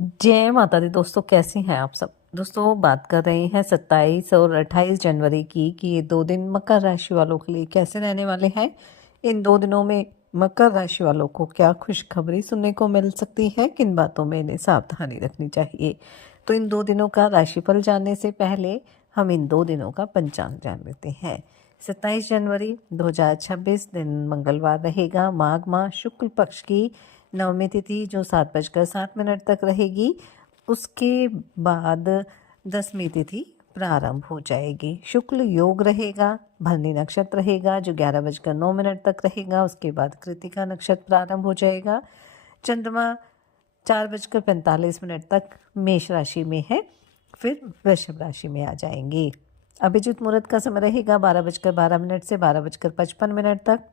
जय माता दी दोस्तों, कैसे हैं आप सब। दोस्तों बात कर रहे हैं 27 और 28 जनवरी की कि ये 2 दिन मकर राशि वालों के लिए कैसे रहने वाले हैं। इन 2 दिनों में मकर राशि वालों को क्या खुशखबरी सुनने को मिल सकती है, किन बातों में इन्हें सावधानी रखनी चाहिए। तो इन 2 दिनों का राशिफल जानने से पहले हम इन 2 दिनों का पंचांग जान लेते हैं। 27 जनवरी 2026 दिन मंगलवार रहेगा। माघ माह शुक्ल पक्ष की नवमी तिथि जो 7:07 तक रहेगी। उसके बाद 10वीं तिथि प्रारंभ हो जाएगी। शुक्ल योग रहेगा। भरणी नक्षत्र रहेगा जो 11:09 तक रहेगा। उसके बाद कृतिका नक्षत्र प्रारंभ हो जाएगा। चंद्रमा 4:45 तक मेष राशि में है, फिर वृषभ राशि में आ जाएंगे। अभिजीत मुहूर्त का समय रहेगा 12:12 से 12:55 तक।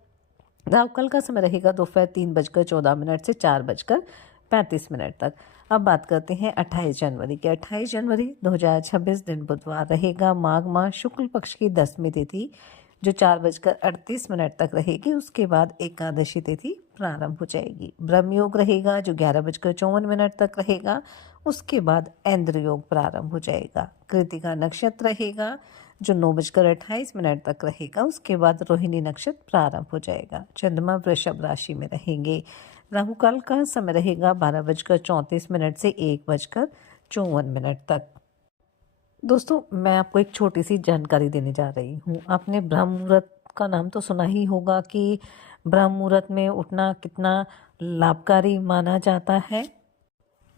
राहुकाल का समय रहेगा दोपहर 3:14 से 4:35 तक। अब बात करते हैं 28 जनवरी के। 28 जनवरी 2026 दिन बुधवार रहेगा। माघ माह शुक्ल पक्ष की 10वीं तिथि जो 4:38 तक रहेगी। उसके बाद एकादशी तिथि प्रारंभ हो जाएगी। ब्रह्म योग रहेगा जो 11:54 तक रहेगा। उसके बाद ऐंद्र योग प्रारंभ हो जाएगा। कृतिका नक्षत्र रहेगा जो 9:28 तक रहेगा। उसके बाद रोहिणी नक्षत्र प्रारंभ हो जाएगा। चंद्रमा वृषभ राशि में रहेंगे। राहु काल का समय रहेगा 12:34 से 1:54 तक। दोस्तों मैं आपको एक छोटी सी जानकारी देने जा रही हूँ। आपने ब्रह्म मुहूर्त का नाम तो सुना ही होगा कि ब्रह्म मुहूर्त में उठना कितना लाभकारी माना जाता है।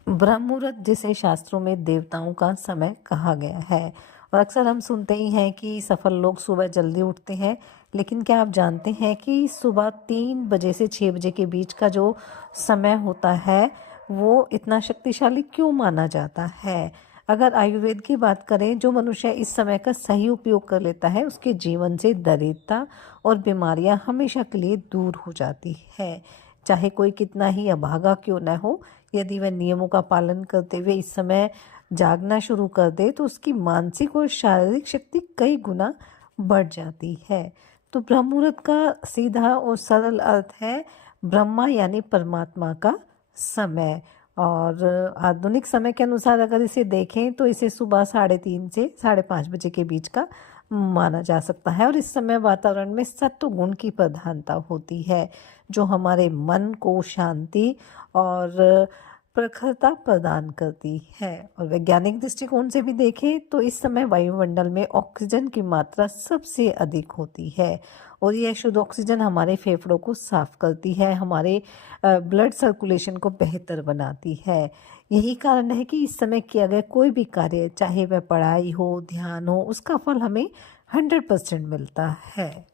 ब्रह्म मुहूर्त जिसे शास्त्रों में देवताओं का समय कहा गया है, और अक्सर हम सुनते ही हैं कि सफल लोग सुबह जल्दी उठते हैं। लेकिन क्या आप जानते हैं कि सुबह 3 बजे से 6 बजे के बीच का जो समय होता है वो इतना शक्तिशाली क्यों माना जाता है। अगर आयुर्वेद की बात करें, जो मनुष्य इस समय का सही उपयोग कर लेता है उसके जीवन से दरिद्रता और बीमारियां हमेशा के लिए दूर हो जाती है। चाहे कोई कितना ही अभागा क्यों न हो, यदि वह नियमों का पालन करते हुए इस समय जागना शुरू कर दे तो उसकी मानसिक और शारीरिक शक्ति कई गुना बढ़ जाती है। तो ब्रह्म मुहूर्त का सीधा और सरल अर्थ है ब्रह्मा यानी परमात्मा का समय। और आधुनिक समय के अनुसार अगर इसे देखें तो इसे सुबह 3:30 से 5:30 बजे के बीच का माना जा सकता है। और इस समय वातावरण में सत्व गुण की प्रधानता होती है जो हमारे मन को शांति और प्रखरता प्रदान करती है। और वैज्ञानिक दृष्टिकोण से भी देखें तो इस समय वायुमंडल में ऑक्सीजन की मात्रा सबसे अधिक होती है, और यह शुद्ध ऑक्सीजन हमारे फेफड़ों को साफ करती है, हमारे ब्लड सर्कुलेशन को बेहतर बनाती है। यही कारण है कि इस समय किया गया कोई भी कार्य, चाहे वह पढ़ाई हो, ध्यान हो, उसका फल हमें 100% मिलता है।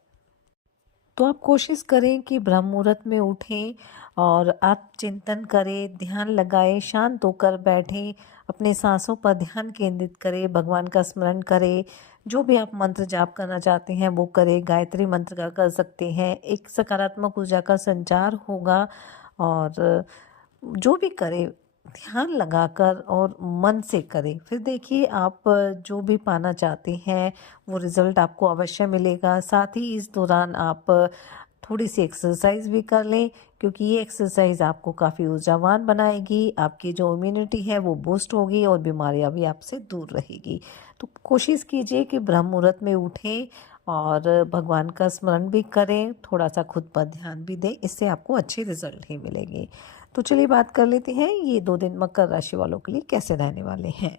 तो आप कोशिश करें कि ब्रह्म मुहूर्त में उठें और आप चिंतन करें, ध्यान लगाएं, शांत होकर बैठें, अपने सांसों पर ध्यान केंद्रित करें, भगवान का स्मरण करें। जो भी आप मंत्र जाप करना चाहते हैं वो करें। गायत्री मंत्र का कर सकते हैं। एक सकारात्मक ऊर्जा का संचार होगा। और जो भी करें ध्यान लगाकर और मन से करें। फिर देखिए आप जो भी पाना चाहते हैं वो रिज़ल्ट आपको अवश्य मिलेगा। साथ ही इस दौरान आप थोड़ी सी एक्सरसाइज भी कर लें, क्योंकि ये एक्सरसाइज आपको काफ़ी ऊर्जावान बनाएगी। आपकी जो इम्यूनिटी है वो बूस्ट होगी और बीमारियां भी आपसे दूर रहेगी। तो कोशिश कीजिए कि ब्रह्म मुहूर्त में उठें और भगवान का स्मरण भी करें, थोड़ा सा खुद पर ध्यान भी दें। इससे आपको अच्छे रिजल्ट ही मिलेंगे। तो चलिए बात कर लेते हैं ये 2 दिन मकर राशि वालों के लिए कैसे रहने वाले हैं।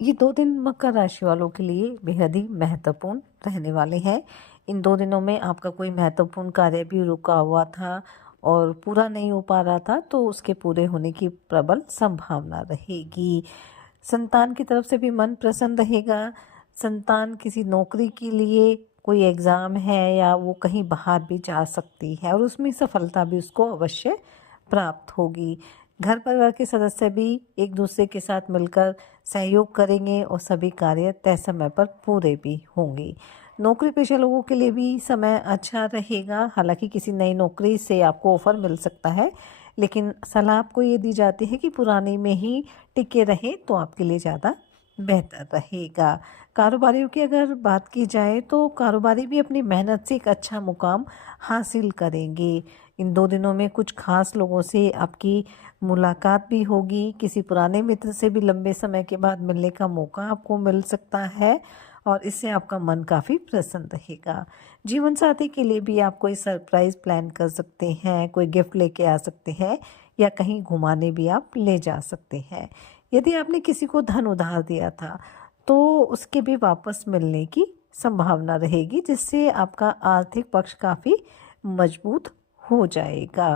ये 2 दिन मकर राशि वालों के लिए बेहद ही महत्वपूर्ण रहने वाले हैं। इन 2 दिनों में आपका कोई महत्वपूर्ण कार्य भी रुका हुआ था और पूरा नहीं हो पा रहा था तो उसके पूरे होने की प्रबल संभावना रहेगी। संतान की तरफ से भी मन प्रसन्न रहेगा। संतान किसी नौकरी के लिए कोई एग्ज़ाम है या वो कहीं बाहर भी जा सकती है और उसमें सफलता भी उसको अवश्य प्राप्त होगी। घर परिवार के सदस्य भी एक दूसरे के साथ मिलकर सहयोग करेंगे और सभी कार्य तय समय पर पूरे भी होंगे। नौकरी पेशा लोगों के लिए भी समय अच्छा रहेगा। हालांकि किसी नई नौकरी से आपको ऑफर मिल सकता है, लेकिन सलाह आपको ये दी जाती है कि पुरानी में ही टिके रहें तो आपके लिए ज़्यादा बेहतर रहेगा। कारोबारियों की अगर बात की जाए तो कारोबारी भी अपनी मेहनत से एक अच्छा मुकाम हासिल करेंगे। इन 2 दिनों में कुछ खास लोगों से आपकी मुलाकात भी होगी, किसी पुराने मित्र से भी लंबे समय के बाद मिलने का मौका आपको मिल सकता है और इससे आपका मन काफ़ी प्रसन्न रहेगा। जीवन साथी के लिए भी आप कोई सरप्राइज़ प्लान कर सकते हैं, कोई गिफ्ट लेके आ सकते हैं या कहीं घुमाने भी आप ले जा सकते हैं। यदि आपने किसी को धन उधार दिया था तो उसके भी वापस मिलने की संभावना रहेगी, जिससे आपका आर्थिक पक्ष काफ़ी मजबूत हो जाएगा।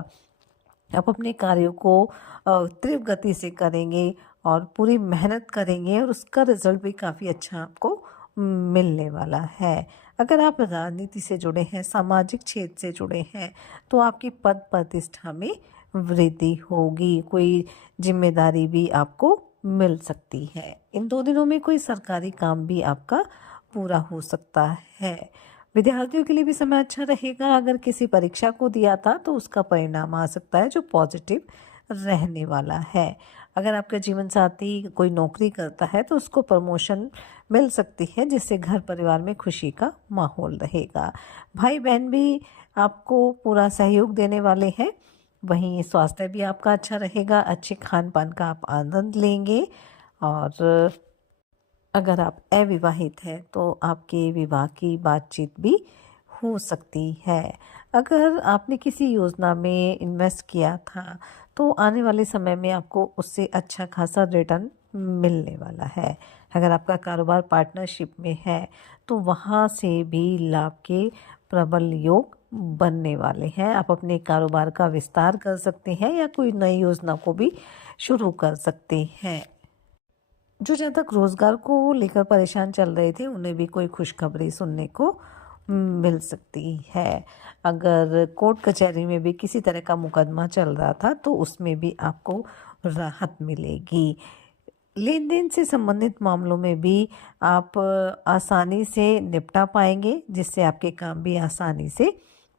आप अपने कार्यों को तीव्र गति से करेंगे और पूरी मेहनत करेंगे और उसका रिज़ल्ट भी काफ़ी अच्छा आपको मिलने वाला है। अगर आप राजनीति से जुड़े हैं, सामाजिक क्षेत्र से जुड़े हैं, तो आपकी पद प्रतिष्ठा में वृद्धि होगी, कोई जिम्मेदारी भी आपको मिल सकती है। इन 2 दिनों में कोई सरकारी काम भी आपका पूरा हो सकता है। विद्यार्थियों के लिए भी समय अच्छा रहेगा। अगर किसी परीक्षा को दिया था तो उसका परिणाम आ सकता है जो पॉजिटिव रहने वाला है। अगर आपका जीवन साथी कोई नौकरी करता है तो उसको प्रमोशन मिल सकती है, जिससे घर परिवार में खुशी का माहौल रहेगा। भाई बहन भी आपको पूरा सहयोग देने वाले हैं। वहीं स्वास्थ्य भी आपका अच्छा रहेगा, अच्छे खान पान का आप आनंद लेंगे। और अगर आप अविवाहित हैं तो आपके विवाह की बातचीत भी हो सकती है। अगर आपने किसी योजना में इन्वेस्ट किया था तो आने वाले समय में आपको उससे अच्छा खासा रिटर्न मिलने वाला है। अगर आपका कारोबार पार्टनरशिप में है तो वहाँ से भी लाभ के प्रबल योग बनने वाले हैं। आप अपने कारोबार का विस्तार कर सकते हैं या कोई नई योजना को भी शुरू कर सकते हैं। जो जहाँ तक रोज़गार को लेकर परेशान चल रहे थे उन्हें भी कोई खुशखबरी सुनने को मिल सकती है। अगर कोर्ट कचहरी में भी किसी तरह का मुकदमा चल रहा था तो उसमें भी आपको राहत मिलेगी। लेन देन से संबंधित मामलों में भी आप आसानी से निपटा पाएंगे, जिससे आपके काम भी आसानी से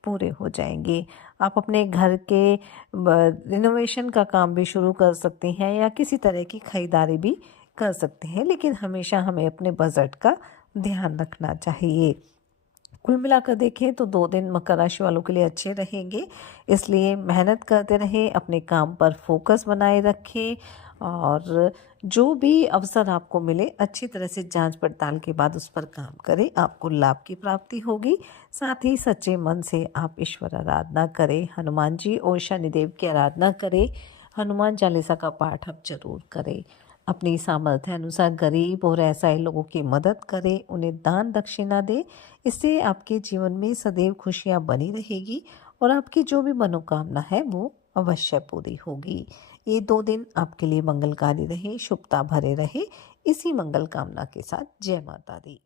पूरे हो जाएंगे। आप अपने घर के रिनोवेशन का काम भी शुरू कर सकते हैं या किसी तरह की खरीदारी भी कर सकते हैं, लेकिन हमेशा हमें अपने बजट का ध्यान रखना चाहिए। कुल मिलाकर देखें तो 2 दिन मकर राशि वालों के लिए अच्छे रहेंगे, इसलिए मेहनत करते रहें, अपने काम पर फोकस बनाए रखें और जो भी अवसर आपको मिले अच्छी तरह से जांच पड़ताल के बाद उस पर काम करें, आपको लाभ की प्राप्ति होगी। साथ ही सच्चे मन से आप ईश्वर आराधना करें, हनुमान जी और शनिदेव की आराधना करें, हनुमान चालीसा का पाठ आप जरूर करें। अपनी सामर्थ्य अनुसार गरीब और असहाय लोगों की मदद करें, उन्हें दान दक्षिणा दें। इससे आपके जीवन में सदैव खुशियां बनी रहेगी और आपकी जो भी मनोकामना है वो अवश्य पूरी होगी। ये 2 दिन आपके लिए मंगलकारी रहे, शुभता भरे रहे। इसी मंगल कामना के साथ जय माता दी।